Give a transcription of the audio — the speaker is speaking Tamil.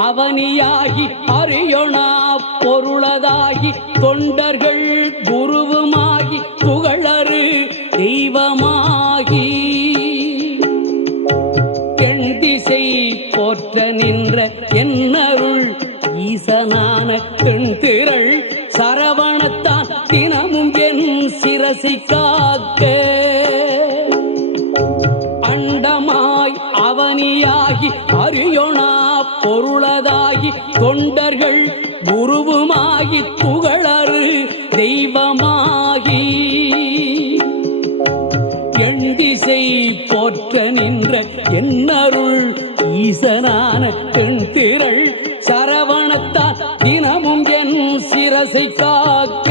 அவனியாகி அறியொணா பொருளதாகி தொண்டர்கள் குருவுமாகி புகழறு தெய்வமாகி எண் திசை போற்ற நின்ற என்னருள் ஈசனான பெண் திரள் சரவணத்தான் தினமும் என் சிரசை காக்க அண்டமாய் அவனியாகி அறியொணா பொருளதாகி தொண்டர்கள் குருவுமாகி புகழறு தெய்வமாகி எண் திசை போற்ற நின்ற என்னருள் ஈசனான பெண் திரள் சரவணத்தான் தினமும் என் சிரசை காக்க